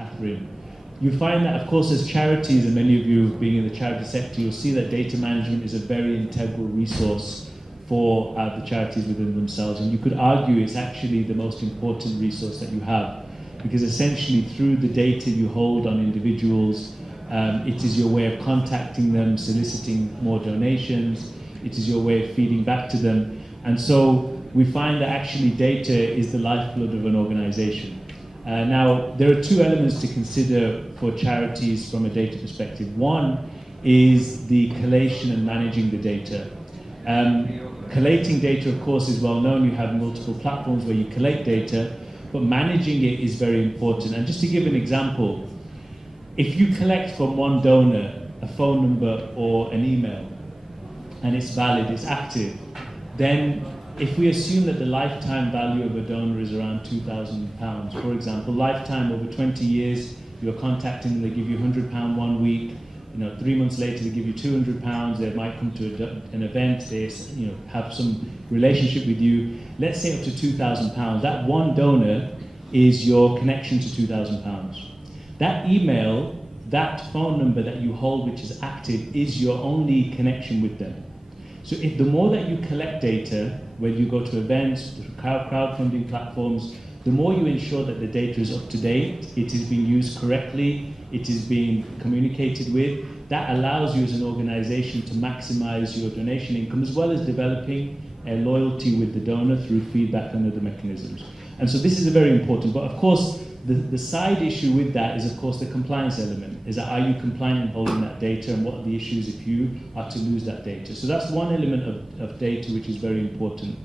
Catherine. You find that, of course, as charities, and many of you being in the charity sector, you'll see that data management is a very integral resource for the charities within themselves. And you could argue it's actually the most important resource that you have, because essentially through the data you hold on individuals, it is your way of contacting them, soliciting more donations, it is your way of feeding back to them. And so we find that actually data is the lifeblood of an organization. Now, there are two elements to consider for charities from a data perspective. One is the collation and managing the data. Collating data, of course, is well known. You have multiple platforms where you collect data, but managing it is very important. And just to give an example, if you collect from one donor a phone number or an email, and it's valid, it's active, then if we assume that the lifetime value of a donor is around £2,000, for example, lifetime over 20 years, you're contacting them, they give you £100 1 week, 3 months later they give you £200, they might come to an event, they have some relationship with you, let's say up to £2,000. That one donor is your connection to £2,000. That email, that phone number that you hold which is active is your only connection with them. So if the more that you collect data, whether you go to events, crowdfunding platforms, the more you ensure that the data is up to date, it is being used correctly, it is being communicated with, that allows you as an organization to maximize your donation income as well as developing a loyalty with the donor through feedback and other mechanisms. And so this is a very important, but of course, the side issue with that is, of course, the compliance element. Is that, are you compliant in holding that data, and what are the issues if you are to lose that data? So that's one element of data which is very important.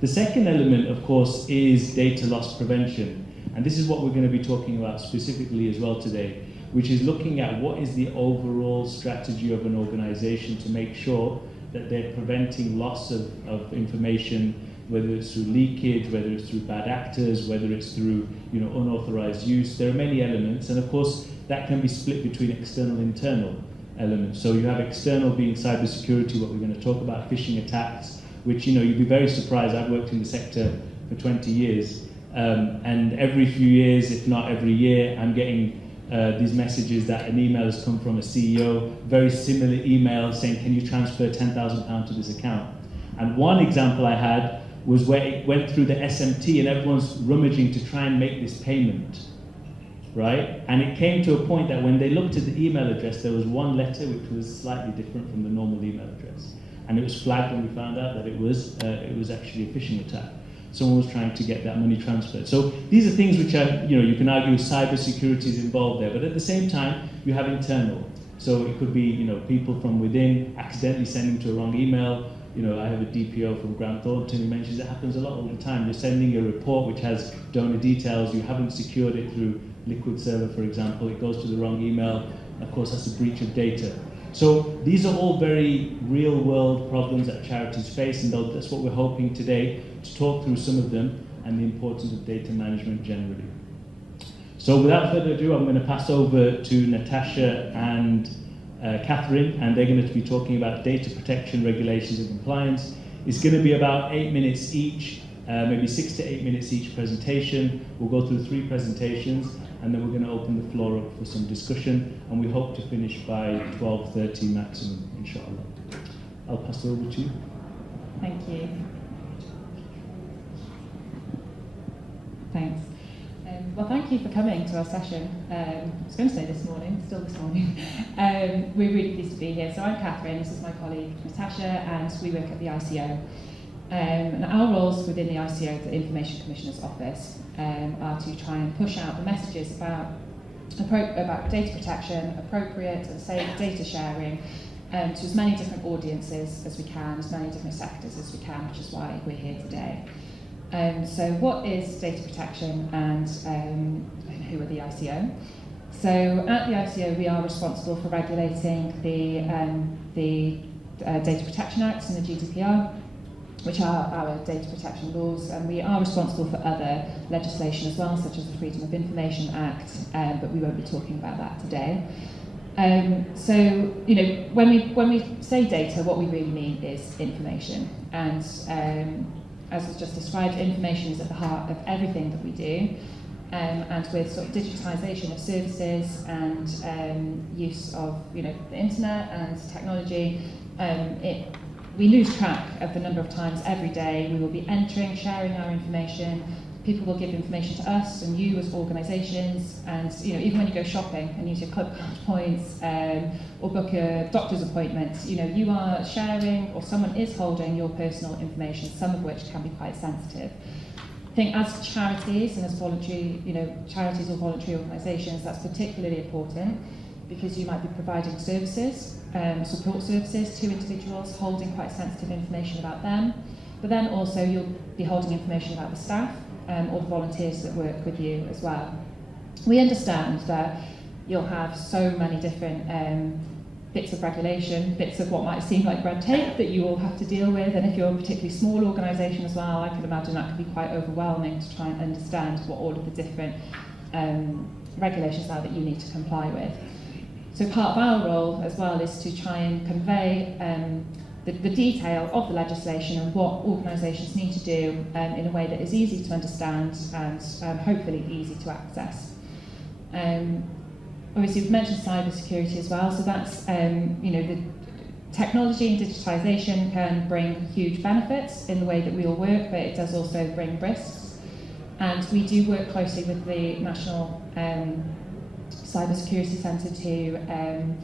The second element, of course, is data loss prevention. And this is what we're going to be talking about specifically as well today, which is looking at what is the overall strategy of an organization to make sure that they're preventing loss of information, whether it's through leakage, whether it's through bad actors, whether it's through unauthorized use. There are many elements, and of course that can be split between external and internal elements. So you have external being cybersecurity, what we're going to talk about, phishing attacks, which you'd be very surprised. I've worked in the sector for 20 years, and every few years, if not every year, I'm getting these messages that an email has come from a CEO, very similar email saying, can you transfer £10,000 to this account? And one example I had was where it went through the SMT and everyone's rummaging to try and make this payment, right? And it came to a point that when they looked at the email address, there was one letter which was slightly different from the normal email address. And it was flagged when we found out that it was actually a phishing attack. Someone was trying to get that money transferred. So these are things which are, you can argue cybersecurity is involved there, but at the same time, you have internal. So it could be, people from within accidentally sending to a wrong email. I have a DPO from Grant Thornton who mentions it happens a lot all the time. You're sending a report which has donor details, you haven't secured it through Liquid Server, for example, it goes to the wrong email. Of course, that's a breach of data. So these are all very real world problems that charities face, and that's what we're hoping today to talk through some of them and the importance of data management generally. So without further ado, I'm going to pass over to Natasha and Catherine, and they're going to be talking about data protection, regulations and compliance. It's going to be about 8 minutes each, maybe 6 to 8 minutes each presentation. We'll go through 3 presentations, and then we're going to open the floor up for some discussion, and we hope to finish by 12:30 maximum, inshallah. I'll pass it over to you. Thank you. Thanks. Well, thank you for coming to our session. I was going to say this morning, still this morning. We're really pleased to be here. So I'm Catherine, this is my colleague Natasha, and we work at the ICO. And our roles within the ICO, the Information Commissioner's Office, are to try and push out the messages about data protection, appropriate and safe data sharing, to as many different audiences as we can, as many different sectors as we can, which is why we're here today. So what is data protection, and who are the ICO? So at the ICO, we are responsible for regulating the Data Protection Acts and the GDPR, which are our data protection laws, and we are responsible for other legislation as well, such as the Freedom of Information Act, but we won't be talking about that today. So, when we say data, what we really mean is information, and as was just described, information is at the heart of everything that we do. and with sort of digitisation of services and use of the internet and technology, we lose track of the number of times every day we will be entering, sharing our information. People will give information to us and you as organisations, and even when you go shopping and use your club card points or book a doctor's appointment, you are sharing, or someone is holding your personal information, some of which can be quite sensitive. I think as charities and as voluntary, charities or voluntary organisations, that's particularly important because you might be providing services, support services to individuals, holding quite sensitive information about them, but then also you'll be holding information about the staff or the volunteers that work with you as well. We understand that you'll have so many different bits of regulation, bits of what might seem like red tape that you all have to deal with, and if you're a particularly small organisation as well, I can imagine that can be quite overwhelming to try and understand what all of the different regulations are that you need to comply with. So part of our role as well is to try and convey the detail of the legislation and what organisations need to do in a way that is easy to understand and hopefully easy to access. Obviously, we've mentioned cybersecurity as well, so that's, the technology and digitisation can bring huge benefits in the way that we all work, but it does also bring risks. And we do work closely with the National Cybersecurity Centre to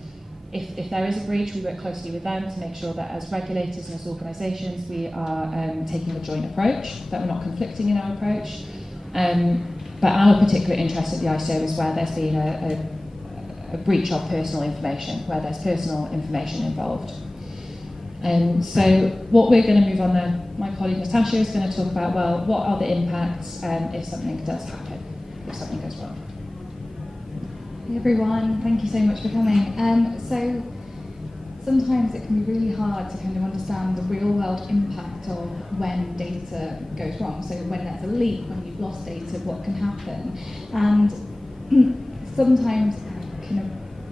if there is a breach, we work closely with them to make sure that as regulators and as organisations we are taking a joint approach, that we're not conflicting in our approach. But our particular interest at the ISO is where there's been a breach of personal information, where there's personal information involved. So what we're going to move on now, my colleague Natasha is going to talk about, well, what are the impacts if something does happen, if something goes wrong. Hey everyone, thank you so much for coming. So sometimes it can be really hard to kind of understand the real world impact of when data goes wrong. So when there's a leak, when you've lost data, what can happen? And sometimes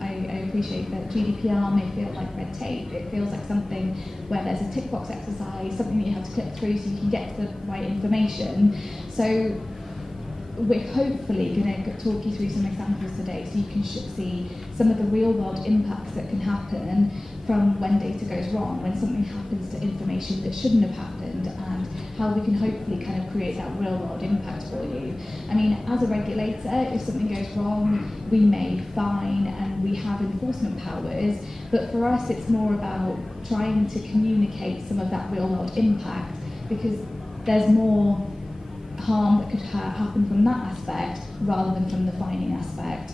I appreciate that GDPR may feel like red tape. It feels like something where there's a tick box exercise, something that you have to click through so you can get the right information. So we're hopefully going to talk you through some examples today so you can see some of the real world impacts that can happen from when data goes wrong, when something happens to information that shouldn't have happened, and how we can hopefully kind of create that real world impact for you. I mean, as a regulator, if something goes wrong, we may fine and we have enforcement powers, but for us it's more about trying to communicate some of that real world impact, because there's more harm that could happen from that aspect rather than from the fining aspect.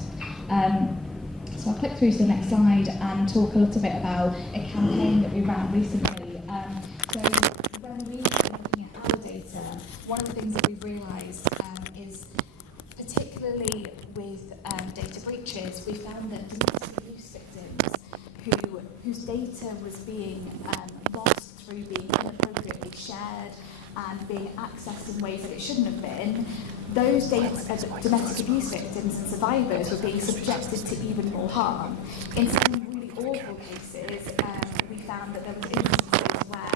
So I'll click through to the next slide and talk a little bit about a campaign that we ran recently. So when we were looking at our data, one of the things that we've realised is, particularly with data breaches, we found that domestic abuse victims whose data was being lost through being inappropriately shared and being accessed in ways that it shouldn't have been, those domestic abuse victims and survivors were being subjected to even more harm. In some really awful cases, we found that there was instances where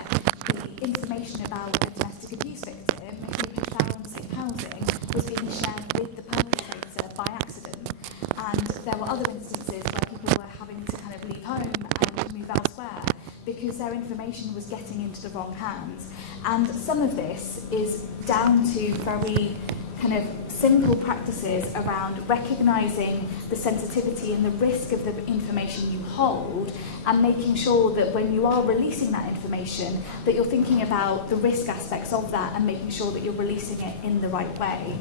the information about a domestic abuse victim who had found safe housing was being shared with the perpetrator by accident. And there were other instances where people were having to kind of leave home and move elsewhere because their information was getting into the wrong hands. And some of this is down to very kind of simple practices around recognising the sensitivity and the risk of the information you hold, and making sure that when you are releasing that information, that you're thinking about the risk aspects of that and making sure that you're releasing it in the right way.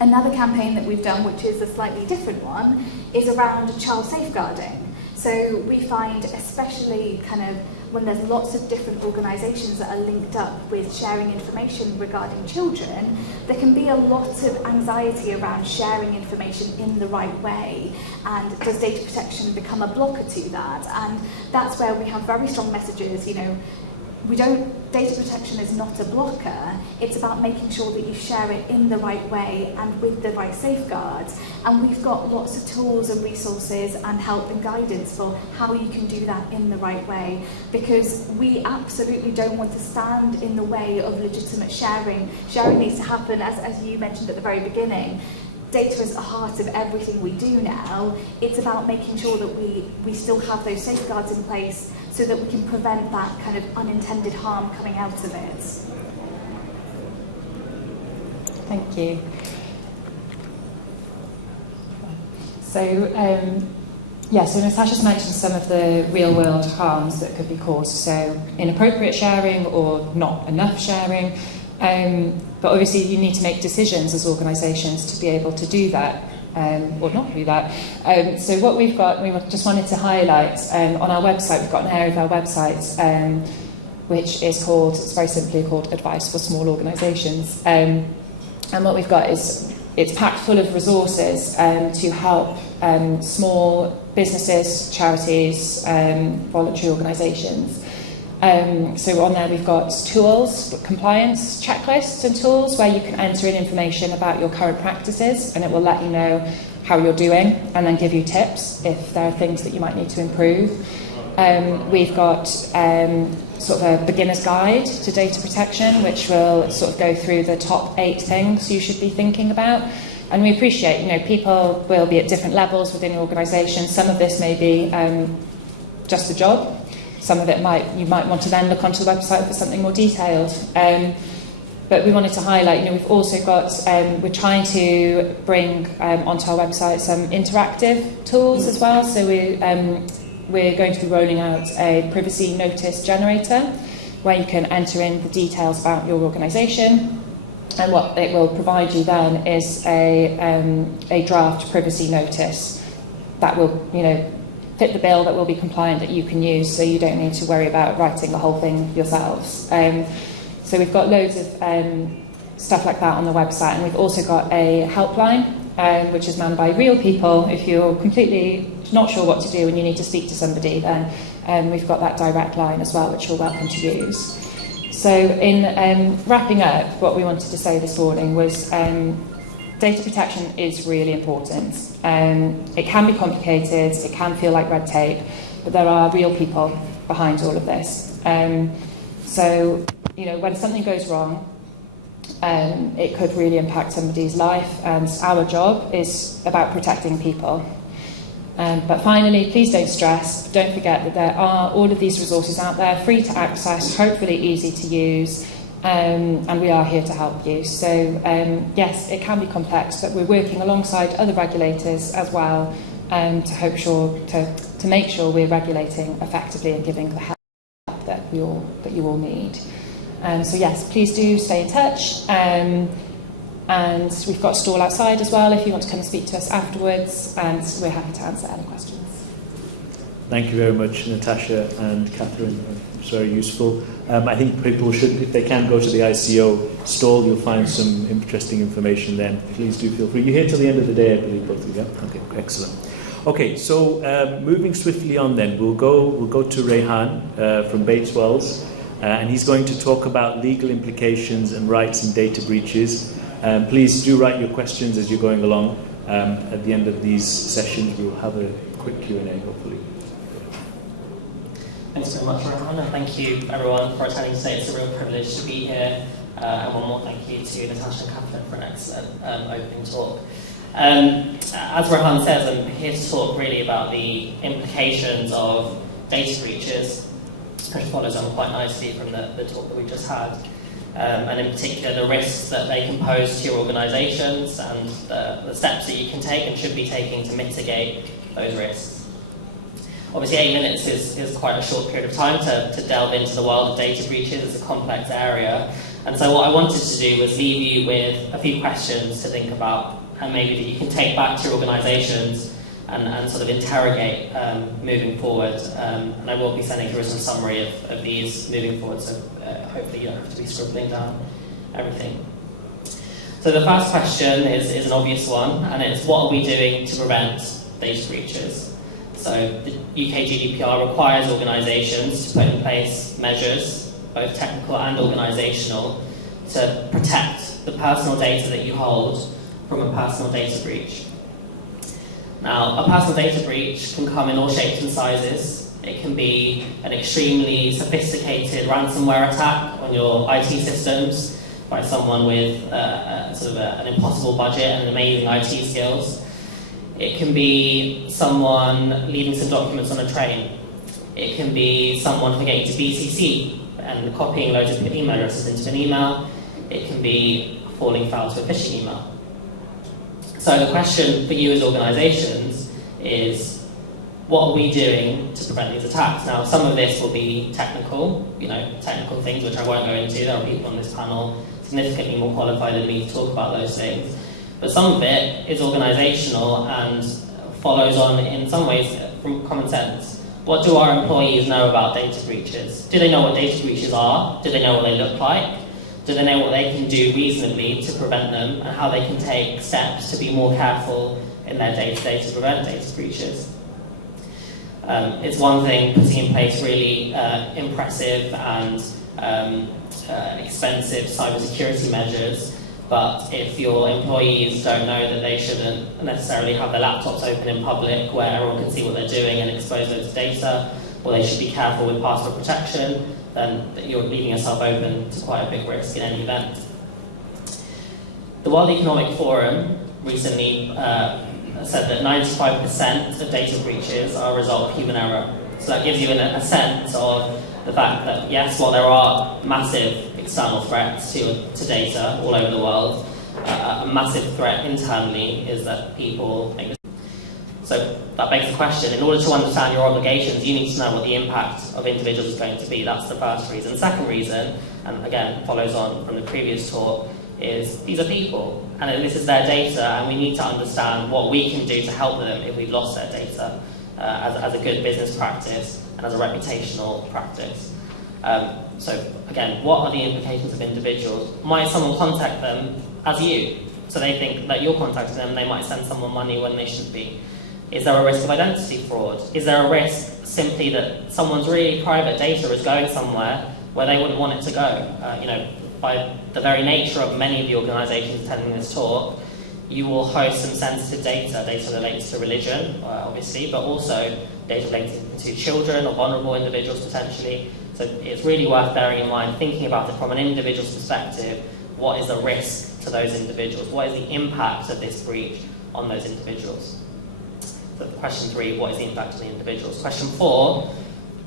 Another campaign that we've done, which is a slightly different one, is around child safeguarding. So we find, especially kind of when there's lots of different organisations that are linked up with sharing information regarding children, there can be a lot of anxiety around sharing information in the right way. And does data protection become a blocker to that? And that's where we have very strong messages, data protection is not a blocker. It's about making sure that you share it in the right way and with the right safeguards. And we've got lots of tools and resources and help and guidance for how you can do that in the right way, because we absolutely don't want to stand in the way of legitimate sharing. Sharing needs to happen, as you mentioned at the very beginning. Data is at the heart of everything we do now. It's about making sure that we still have those safeguards in place so that we can prevent that kind of unintended harm coming out of it. Thank you. So Natasha's mentioned some of the real-world harms that could be caused, so inappropriate sharing or not enough sharing. But obviously you need to make decisions as organisations to be able to do that, or not do that. So what we've got, we just wanted to highlight, on our website, we've got an area of our website which is called, it's very simply called Advice for Small Organisations. And what we've got is, it's packed full of resources to help small businesses, charities, voluntary organisations. So on there we've got tools, compliance checklists and tools where you can enter in information about your current practices, and it will let you know how you're doing and then give you tips if there are things that you might need to improve. We've got sort of a beginner's guide to data protection, which will sort of go through the top 8 things you should be thinking about. And we appreciate, people will be at different levels within your organisation. Some of this may be just a job. Some of it you might want to then look onto the website for something more detailed. But we wanted to highlight, we've also got, we're trying to bring onto our website some interactive tools as well. So we're going to be rolling out a privacy notice generator where you can enter in the details about your organisation. And what it will provide you then is a draft privacy notice that will, fit the bill, that will be compliant, that you can use, so you don't need to worry about writing the whole thing yourselves. So we've got loads of stuff like that on the website, and we've also got a helpline which is manned by real people. If you're completely not sure what to do and you need to speak to somebody, then we've got that direct line as well, which you're welcome to use. So in wrapping up, what we wanted to say this morning was data protection is really important. It can be complicated, it can feel like red tape, but there are real people behind all of this. So, when something goes wrong, it could really impact somebody's life, and our job is about protecting people. But finally, please don't stress. Don't forget that there are all of these resources out there, free to access, hopefully easy to use. And we are here to help you. So yes, it can be complex, but we're working alongside other regulators as well to make sure we're regulating effectively and giving the help that you all need. So yes, please do stay in touch. And we've got a stall outside as well if you want to come and speak to us afterwards, and we're happy to answer any questions. Thank you very much, Natasha and Catherine. It's very useful. I think people should, if they can, go to the ICO stall. You'll find some interesting information then. Please do feel free. You're here till the end of the day, I believe, both of you. Yeah? Okay, excellent. Okay, so moving swiftly on then, we'll go to Rehan from Bates Wells, and he's going to talk about legal implications and rights in data breaches. Please do write your questions as you're going along. At the end of these sessions, we'll have a quick Q&A, hopefully. Thanks very much, Rehan, and thank you everyone for attending today. It's a real privilege to be here. And one more thank you to Natasha and Catherine for an excellent opening talk. As Rehan says, I'm here to talk really about the implications of data breaches, which follows on quite nicely from the talk that we just had. And in particular, the risks that they can pose to your organisations and the steps that you can take and should be taking to mitigate those risks. Obviously, 8 minutes is quite a short period of time to delve into the world of data breaches. It's a complex area. And so what I wanted to do was leave you with a few questions to think about, and maybe that you can take back to your organisations and sort of interrogate moving forward. And I will be sending through some summary of these moving forward, so hopefully you don't have to be scribbling down everything. So the first question is an obvious one, and it's, what are we doing to prevent data breaches? So the UK GDPR requires organisations to put in place measures both technical and organisational, to protect the personal data that you hold from a personal data breach. Now, a personal data breach can come in all shapes and sizes. It can be an extremely sophisticated ransomware attack on your IT systems by someone with an impossible budget and amazing IT skills. It can be someone leaving some documents on a train. It can be someone forgetting to BCC and copying loads of email addresses into an email. It can be falling foul to a phishing email. So the question for you as organisations is, what are we doing to prevent these attacks? Now, some of this will be technical things which I won't go into. There are people on this panel significantly more qualified than me to talk about those things. But some of it is organisational and follows on in some ways from common sense. What do our employees know about data breaches? Do they know what data breaches are? Do they know what they look like? Do they know what they can do reasonably to prevent them, and how they can take steps to be more careful in their day-to-day to prevent data breaches? It's one thing putting in place really impressive and expensive cybersecurity measures, but if your employees don't know that they shouldn't necessarily have their laptops open in public where everyone can see what they're doing and expose those data, or they should be careful with password protection, then you're leaving yourself open to quite a big risk in any event. The World Economic Forum recently said that 95% of data breaches are a result of human error. So that gives you a sense of the fact that, yes, while there are massive external threats to data all over the world, a massive threat internally is that people make mistakes. So that begs the question, in order to understand your obligations, you need to know what the impact of individuals is going to be. That's the first reason. Second reason, and again follows on from the previous talk, is these are people, and this is their data, and we need to understand what we can do to help them if we've lost their data as a good business practice and as a reputational practice. So again, what are the implications of individuals? Might someone contact them as you? So they think that you're contacting them, they might send someone money when they shouldn't be. Is there a risk of identity fraud? Is there a risk simply that someone's really private data is going somewhere where they wouldn't want it to go? By the very nature of many of the organisations attending this talk, you will host some sensitive data related to religion, obviously, but also data related to children or vulnerable individuals potentially. So it's really worth bearing in mind, thinking about it from an individual's perspective. What is the risk to those individuals? What is the impact of this breach on those individuals? So question 3, what is the impact on the individuals? Question 4,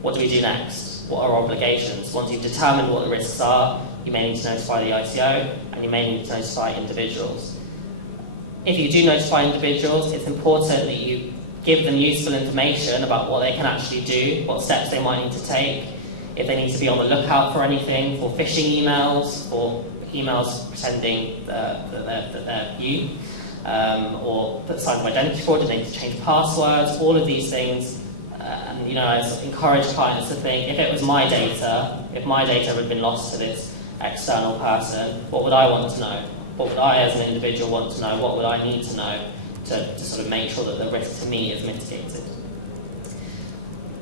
what do we do next? What are our obligations? Once you've determined what the risks are, you may need to notify the ICO, and you may need to notify individuals. If you do notify individuals, it's important that you give them useful information about what they can actually do, what steps they might need to take, if they need to be on the lookout for anything, for phishing emails, for emails pretending that they're you, or signs of identity fraud, do they need to change passwords, all of these things. And I encourage clients to think, if it was my data, if my data had been lost to this external person, what would I want to know? What would I as an individual want to know? What would I need to know to sort of make sure that the risk to me is mitigated?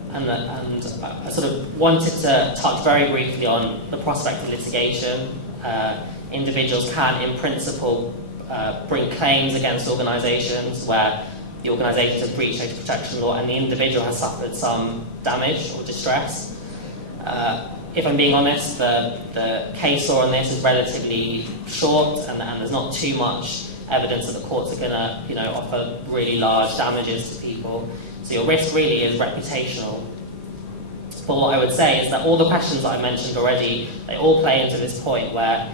And I sort of wanted to touch very briefly on the prospect of litigation. Individuals can, in principle, bring claims against organisations where the organisation has breached data protection law and the individual has suffered some damage or distress. If I'm being honest, the case law on this is relatively short, and there's not too much evidence that the courts are going to, offer really large damages to people. So your risk really is reputational. But what I would say is that all the questions that I mentioned already, they all play into this point where,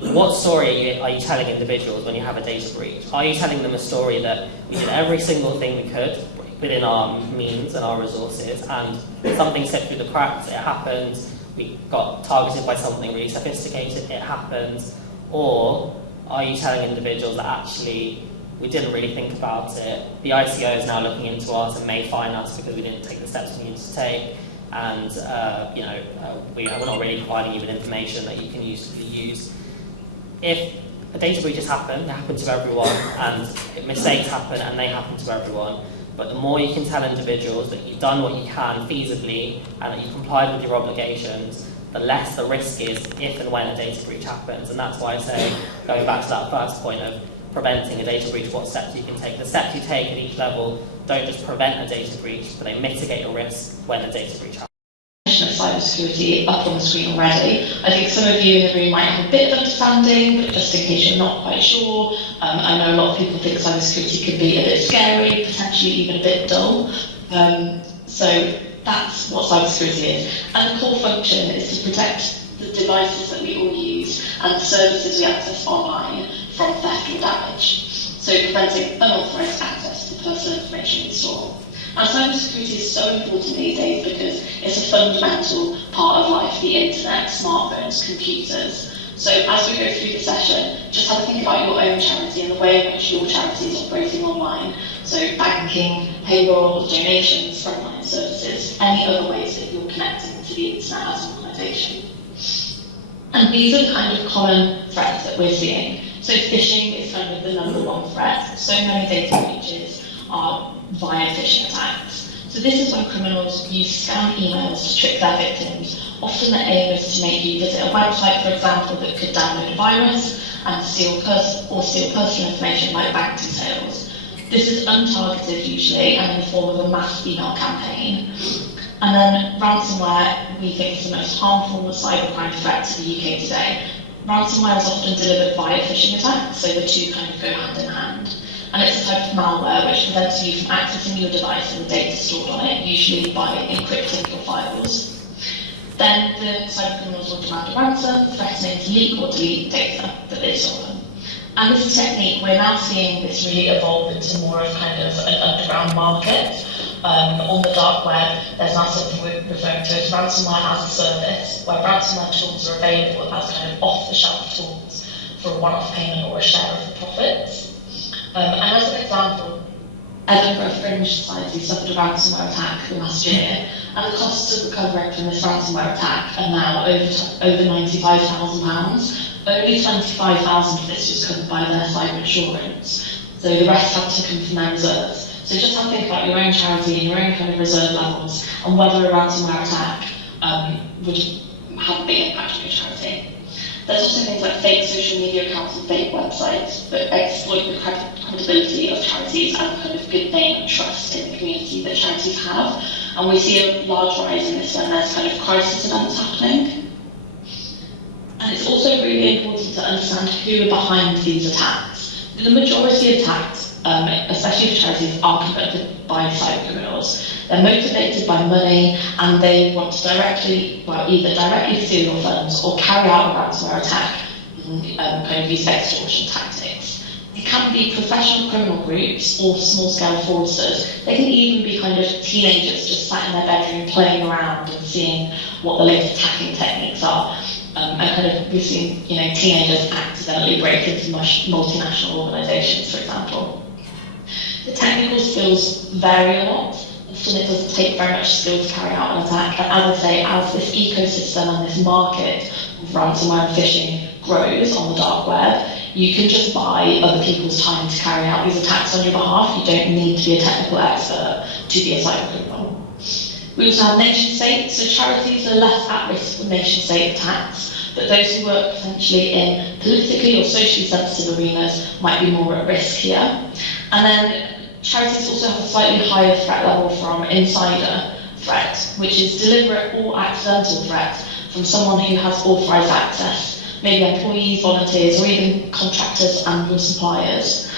what story are you telling individuals when you have a data breach? Are you telling them a story that we did every single thing we could within our means and our resources, and something slipped through the cracks, it happened, we got targeted by something really sophisticated, it happened? Or are you telling individuals that actually we didn't really think about it, the ICO is now looking into us and may fine us because we didn't take the steps we needed to take, and we're not really providing you with information that you can usefully use? If a data breach has happened, they happen to everyone, and mistakes happen and they happen to everyone, But the more you can tell individuals that you've done what you can feasibly and that you've complied with your obligations, the less the risk is if and when a data breach happens. And that's why I say, going back to that first point of preventing a data breach, what steps you can take. The steps you take at each level don't just prevent a data breach, but they mitigate your risk when a data breach happens. Of cybersecurity up on the screen already. I think some of you in the room might have a bit of understanding, but just in case you're not quite sure, I know a lot of people think cybersecurity can be a bit scary, potentially even a bit dull. So that's what cybersecurity is. And the core function is to protect the devices that we all use and the services we access online from theft or damage. So preventing unauthorized access to personal information we store. And cybersecurity is so important these days because it's a fundamental part of life, the internet, smartphones, computers. So as we go through the session, just have a think about your own charity and the way in which your charity is operating online. So banking, payroll, donations, frontline services, any other ways that you're connecting to the internet as an organisation. And these are the kind of common threats that we're seeing. So phishing is kind of the #1 threat. So many data breaches are via phishing attacks. So this is when criminals use scam emails to trick their victims. Often the aim is to make you visit a website, for example, that could download a virus and steal personal information like bank details. This is untargeted usually and in the form of a mass email campaign. And then ransomware, we think, is the most harmful cybercrime threat to the UK today. Ransomware is often delivered via phishing attacks, so the two kind of go hand in hand. And it's a type of malware which prevents you from accessing your device and the data stored on it, usually by encrypting your files. Then the cybercriminals will demand a ransom, threatening to leak or delete data that they've stolen. And this technique, we're now seeing this really evolve into more of kind of an underground market. On the dark web, there's now something we're referring to as ransomware as a service, where ransomware tools are available as kind of off-the-shelf tools for a one-off payment or a share of the profits. And as an example, Edinburgh Fringe Society suffered a ransomware attack last year, and the costs of recovering from this ransomware attack are now over £95,000. Only £25,000 of this was covered by their cyber insurance, so the rest had to come from their reserves. So just have to think about your own charity and your own kind of reserve levels, and whether a ransomware attack would have a big impact on your charity. There's also things like fake social media accounts and fake websites that exploit the credibility of charities and the kind of good name and trust in the community that charities have. And we see a large rise in this when there's kind of crisis events happening. And it's also really important to understand who are behind these attacks. The majority of attacks, especially for charities, are conducted by cybercriminals. They're motivated by money and they want to either directly steal your funds or carry out a ransomware attack and kind of use extortion tactics. It can be professional criminal groups or small-scale fraudsters. They can even be kind of teenagers just sat in their bedroom playing around and seeing what the latest hacking techniques are. And kind of we've seen, teenagers accidentally break into multinational organisations, for example. The technical skills vary a lot. Often it doesn't take very much skill to carry out an attack. And as I say, as this ecosystem and this market of ransomware and phishing grows on the dark web, you can just buy other people's time to carry out these attacks on your behalf. You don't need to be a technical expert to be a cybercriminal. We also have nation states, so charities are less at risk from nation state attacks, but those who work potentially in politically or socially sensitive arenas might be more at risk here. And then charities also have a slightly higher threat level from insider threat, which is deliberate or accidental threat from someone who has authorised access, maybe employees, volunteers, or even contractors and your suppliers.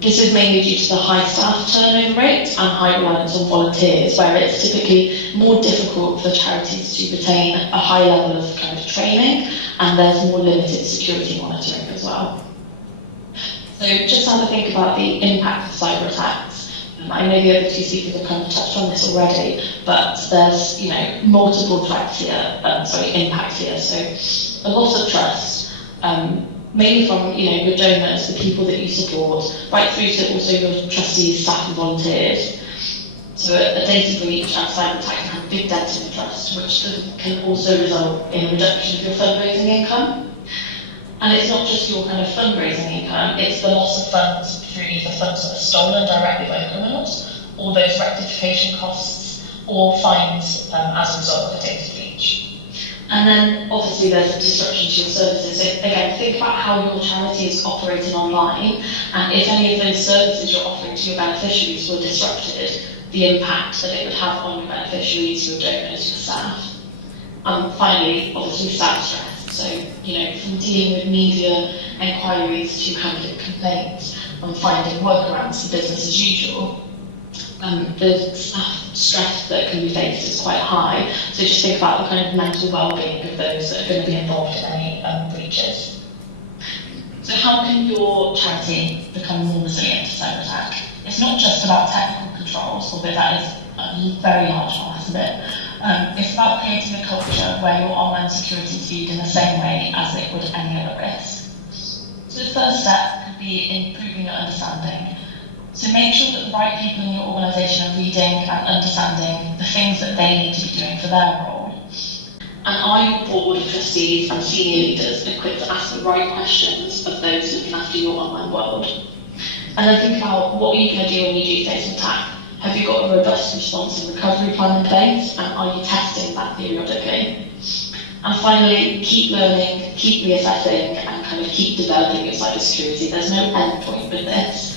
This is mainly due to the high staff turnover rate and high reliance on volunteers, where it's typically more difficult for charities to retain a high level of kind of training, and there's more limited security monitoring as well. So just have a think about the impact of cyber attacks. I know the other two speakers have kind of touched on this already, but there's multiple threats here, impacts here. So a loss of trust. Mainly from your donors, the people that you support, right through to also your trustees, staff and volunteers. So a data breach and cyber attack can have big dents in trust, which can also result in a reduction of your fundraising income. And it's not just your kind of fundraising income, it's the loss of funds through either funds that are stolen directly by criminals all those rectification costs or fines as a result of a data breach. And then obviously there's a disruption to your services. So again, think about how your charity is operating online, and if any of those services you're offering to your beneficiaries were disrupted, the impact that it would have on your beneficiaries, your donors, your staff. Finally, obviously staff stress. So, from dealing with media enquiries to handling complaints and finding workarounds for business as usual, the staff stress that can be faced is quite high. So just think about the kind of mental well-being of those that are going to be involved in any breaches. So how can your charity become more resilient to cyber attack? It's not just about technical controls, although that is a very large part of it. It's about creating a culture where your online security is viewed in the same way as it would any other risk. So the first step could be improving your understanding. So make sure that the right people in your organisation are reading and understanding the things that they need to be doing for their role. And are your board of trustees and senior leaders equipped to ask the right questions of those looking after your online world? And then think about what are you going to do when you do face an attack. Have you got a robust response and recovery plan in place, and are you testing that periodically? And finally, keep learning, keep reassessing, and kind of keep developing your cybersecurity. There's no end point with this.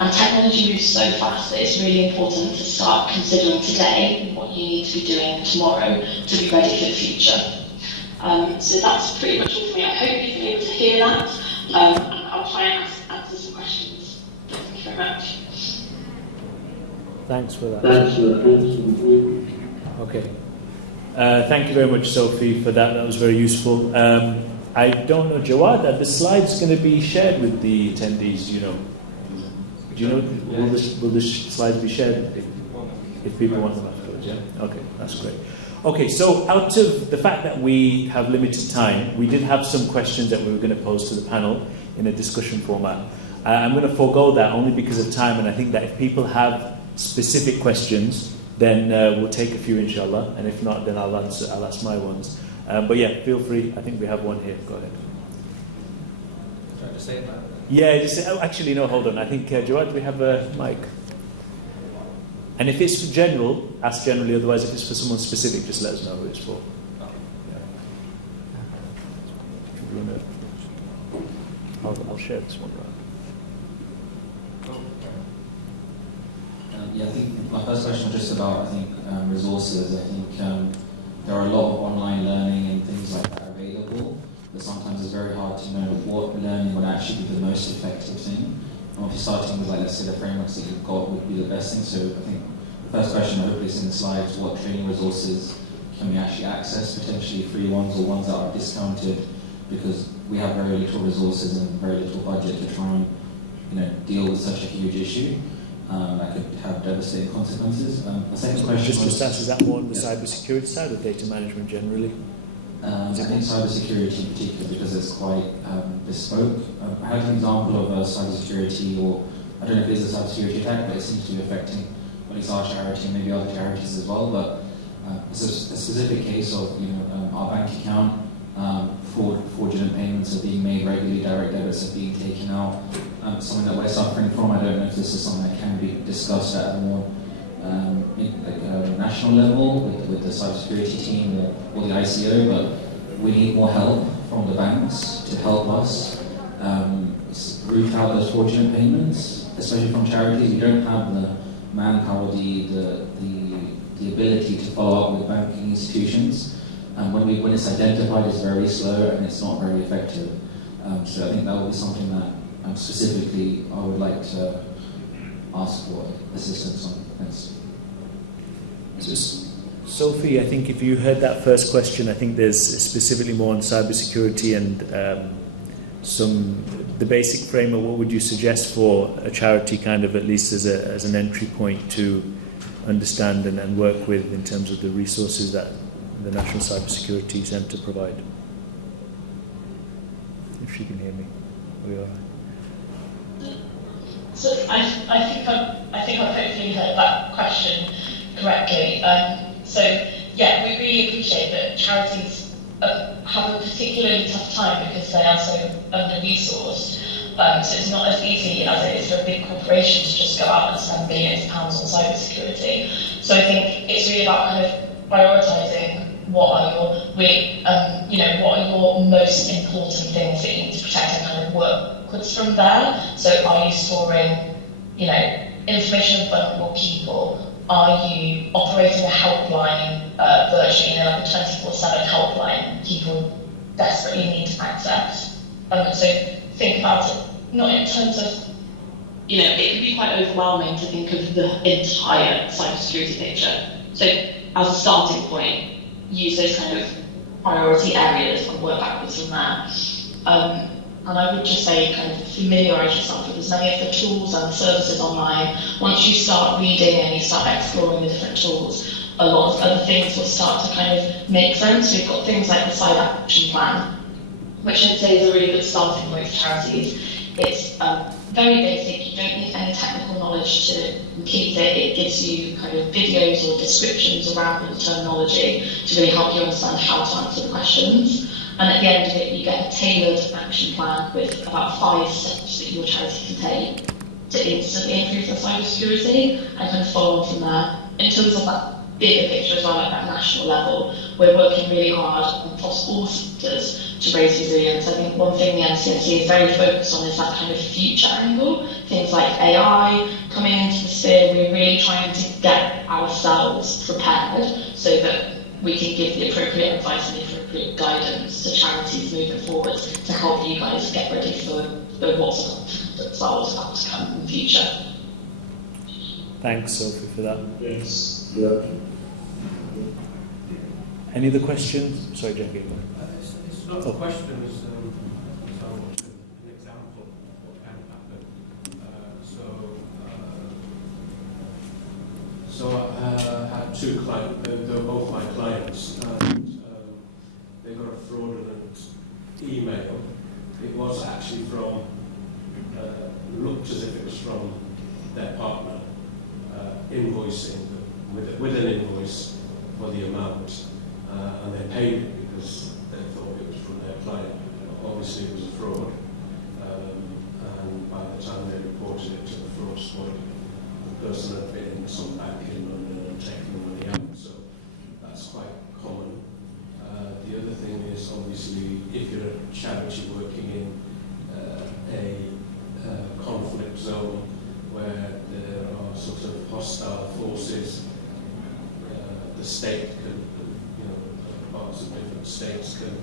And technology moves so fast that it's really important to start considering today what you need to be doing tomorrow to be ready for the future. So that's pretty much all for me. I hope you've been able to hear that, and I'll try and answer some questions. Thank you very much. Thanks for that. Okay. Thank you very much, Sophie, for that. That was very useful. I don't know, Jawad, are the slides going to be shared with the attendees? Do you know, will the slides be shared if people want them afterwards? Yeah. Okay, that's great. Okay, so out of the fact that we have limited time, we did have some questions that we were going to pose to the panel in a discussion format. I'm going to forego that only because of time, and I think that if people have specific questions, then we'll take a few, inshallah, and if not, then I'll ask my ones. But yeah, feel free. I think we have one here. Go ahead. Try to say that. Yeah, actually, no, hold on. I think, Jawad, do we have a mic? And if it's for general, ask generally. Otherwise, if it's for someone specific, just let us know who it's for. I'll share this one, right? Yeah, I think my first question was just about, resources. I think there are a lot of online learning and things like that available, but sometimes it's very hard to know what learning would actually be the most effective thing. And if you're starting with, let's say, the frameworks that you've got would be the best thing. So I think the first question, hopefully is in the slides, what training resources can we actually access, potentially free ones or ones that are discounted, because we have very little resources and very little budget to try and deal with such a huge issue. That could have devastating consequences. The second question just is that more on the cybersecurity side or data management generally? I think cybersecurity in particular, because it's quite bespoke. I had an example of a cybersecurity, or I don't know if it is a cybersecurity attack, but it seems to be affecting at least our charity and maybe other charities as well. But it's a specific case of our bank account, fraudulent payments are being made regularly, direct debits are being taken out. Something that we're suffering from. I don't know if this is something that can be discussed at a more national level with the cybersecurity team or the ICO, but we need more help from the banks to help us root out those fraudulent payments, especially from charities. We don't have the manpower, the ability to follow up with banking institutions. And when it's identified, it's very slow and it's not very effective. So I think that would be something that specifically I would like to ask for assistance on. Thanks. So, Sophie, I think if you heard that first question, I think there's specifically more on cybersecurity and the basic framework. What would you suggest for a charity, kind of at least as an entry point to understand and work with in terms of the resources that the National Cybersecurity Centre provide? If she can hear me, are we all right? So I think I've hopefully heard that question correctly. Yeah, we really appreciate that charities have a particularly tough time because they are so under-resourced. So it's not as easy as it is for a big corporation to just go out and spend billions of pounds on cybersecurity. So I think it's really about kind of prioritising what are your most important things that you need to protect and kind of work backwards from there. So are you storing, information of vulnerable people? Are you operating a helpline virtually, like a 24/7 helpline people desperately need access? So think about it, not in terms of, it can be quite overwhelming to think of the entire cybersecurity picture. So as a starting point, use those kind of priority areas and work backwards from there. And I would just say kind of familiarise yourself with as many of the tools and services online. Once you start reading and you start exploring the different tools, a lot of other things will start to kind of make sense. So you've got things like the Cyber Action Plan, which I'd say is a really good starting point for charities. It's very basic, you don't need any technical knowledge to complete it. It gives you kind of videos or descriptions around the terminology to really help you understand how to answer the questions. And at the end of it, you get a tailored action plan with about 5 steps that your charity can take to instantly improve their cybersecurity and kind of follow on from there. In terms of that bigger picture as well, at that national level, we're working really hard across all sectors to raise resilience. I think one thing the MCC is very focused on is that kind of future angle. Things like AI coming into the sphere, we're really trying to get ourselves prepared so that we can give the appropriate advice and the appropriate guidance to charities moving forward to help you guys get ready for what's about to come in the future. Thanks, Sophie, for that. Yes. Yeah. Any other questions? Sorry, Jackie. It's not a question, it's an example of what can happen. So I had 2 clients, they were both my clients, and they got a fraudulent email. It was actually from, looked as if it was from their partner, invoicing them with an invoice for the amount, and they paid it because they thought it was from their client. Obviously it was a fraud, and by the time they reported it to the fraud squad, the person had been in some bank in London and taken the money out, so that's quite common. The other thing is, obviously, if you're a charity working in a conflict zone where there are sort of hostile forces, the state can, parts of different states can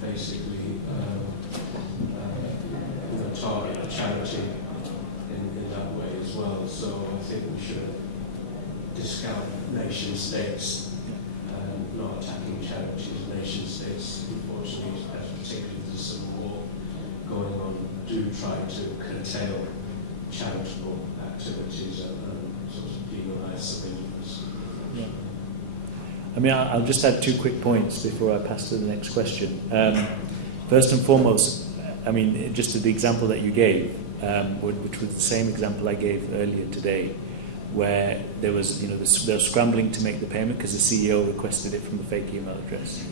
basically target a charity in that way as well. So I think we should discount nation states and not attacking charities. Nation states, unfortunately, particularly with the civil war going on, do try to curtail charitable activities and sort of penalise civilians. Yeah. I mean, I'll just add 2 quick points before I pass to the next question. First and foremost, I mean, just to the example that you gave, which was the same example I gave earlier today, where there was, they were scrambling to make the payment because the CEO requested it from the fake email address.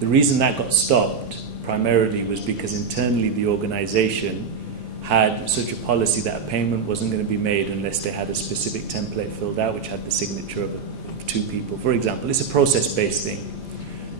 The reason that got stopped primarily was because internally the organisation had such a policy that a payment wasn't going to be made unless they had a specific template filled out which had the signature of 2 people. For example, it's a process-based thing.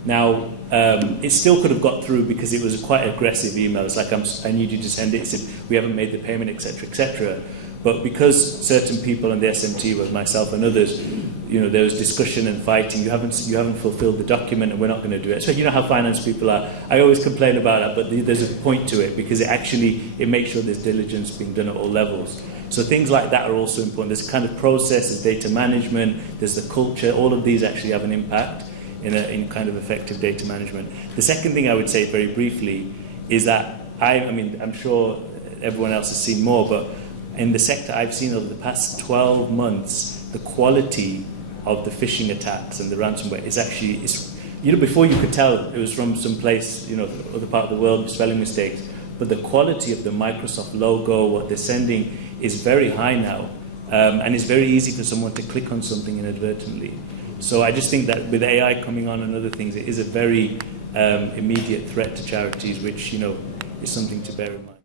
Now, it still could have got through because it was a quite aggressive email. It's like, I need you to send it, said, we haven't made the payment, etc., etc. But because certain people on the SMT, with myself and others, there was discussion and fighting, you haven't fulfilled the document and we're not going to do it. So you know how finance people are. I always complain about that, but there's a point to it because it makes sure there's diligence being done at all levels. So things like that are also important. There's kind of process, there's data management, there's the culture. All of these actually have an impact in kind of effective data management. The second thing I would say very briefly is that I'm sure everyone else has seen more, but in the sector I've seen over the past 12 months, the quality of the phishing attacks and the ransomware is actually, before you could tell it was from some place, other part of the world, spelling mistakes, but the quality of the Microsoft logo, what they're sending, is very high now, and it's very easy for someone to click on something inadvertently. So I just think that with AI coming on and other things, it is a very immediate threat to charities, which is something to bear in mind.